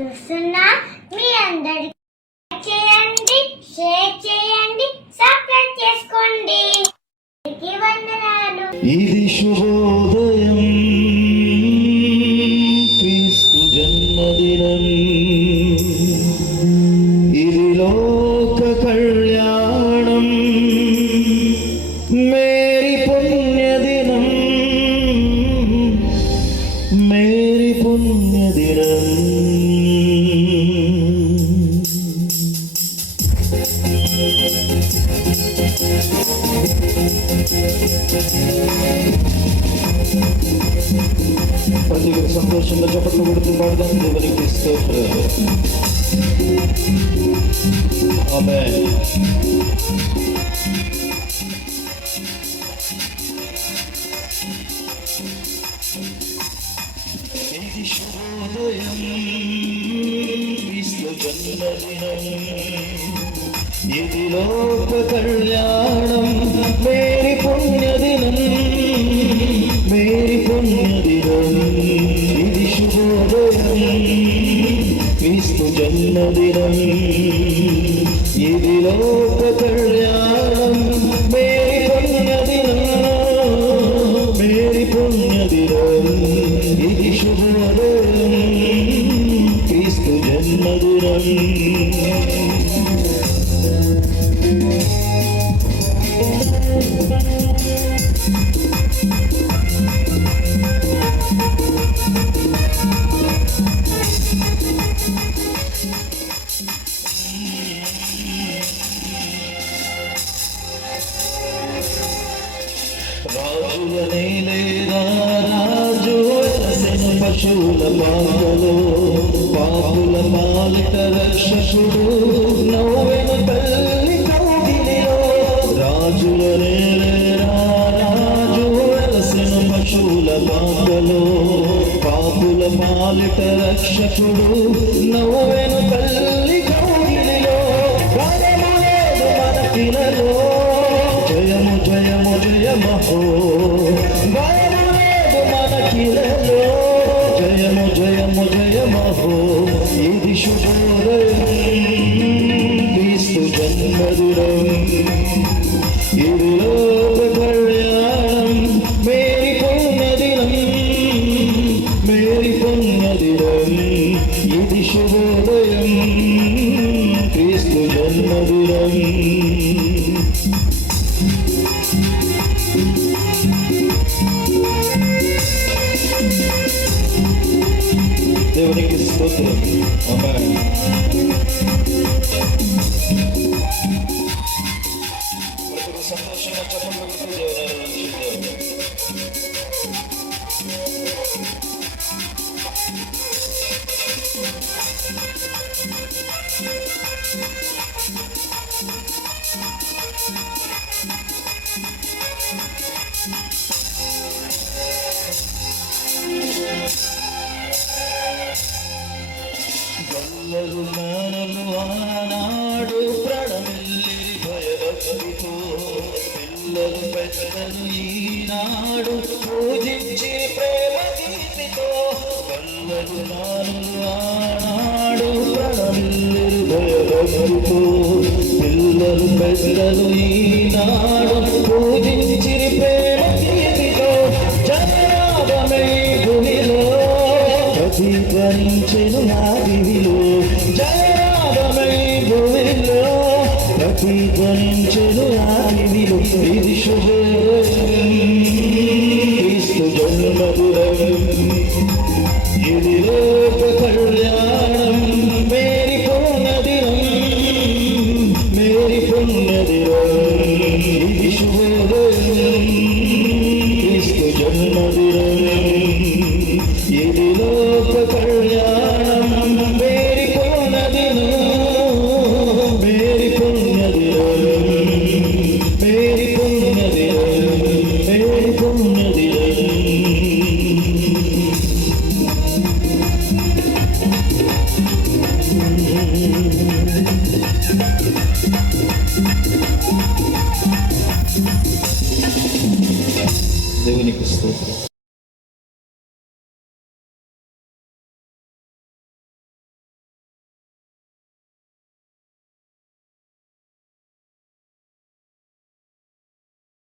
చూస్తున్నా మీ అందరికి చేయండి షేర్ చేయండి సబ్స్క్రైబ్ చేసుకోండి అందరికీ వందనాలు ఇది శుభోదయం క్రీస్తు జన్మదినం ఇది లోక కళ్యాణం మేరీ పుణ్యదినం మేరీ పుణ్యదినం Zaczynamy zapas na wódku bardzo dowodnik jest stopy. Amen. ജന്മദിനം ഇതിലോക കല്യാണം എന്നതിനും ഇതിലോക കല്യാണം മേരി പൊന്നതിനോ മേരി ക്രിസ്തു ജന്മദിനം. పశువుల పాలలో పాపుల పాలిట రక్షకుడు నవ్వెను తల్లి కౌగిలిలో. రాజుల రాజు? అలసెను పశువుల పాలలో పాపుల పాలిట రక్షకుడు నవ్వెను తల్లి కౌగిలిలో. గానము లేదు మనకిలలో జయము జయము జయమహో గాయము మన మనకిలలో జయము జయము జయమహో ఇది శుభోదయం. క్రీస్తు జన్మదినం. ఇది లోక కళ్యాణం. మేరీ పుణ్యదినం మేరీ పుణ్యదినం ఇది శుభోదయం. క్రీస్తు జన్మదినం. దేవునికి స్తోత్రం ఆమేన్ ప్రతి సంతోషంగా చెప్పండి దేవుని రక్షిద్దాం గొల్లలు మానలు ఆనాడు ప్రణమిల్లి భయభక్తితో పిల్లలు పెద్దలు ఈనాడు పూజించి ప్రేమ గీతితో గొల్లలు మానలు ఆనాడు ప్రణమిల్లి భయభక్తితో పిల్లలు పెద్దలు ఈనాడు పూజించి ప్రేమ గీతితో జనాదమై భూమిలో ప్రతిధ్వనించెను నా পঞ্চলো আগে দিল বিশ ক্রিস্ত জন্মপুরম ഇതിലോക കല്യാണം മേരി പൊന്നതിരം മേരി പൊന്നതിരം വിശുഭേ Devo ne questo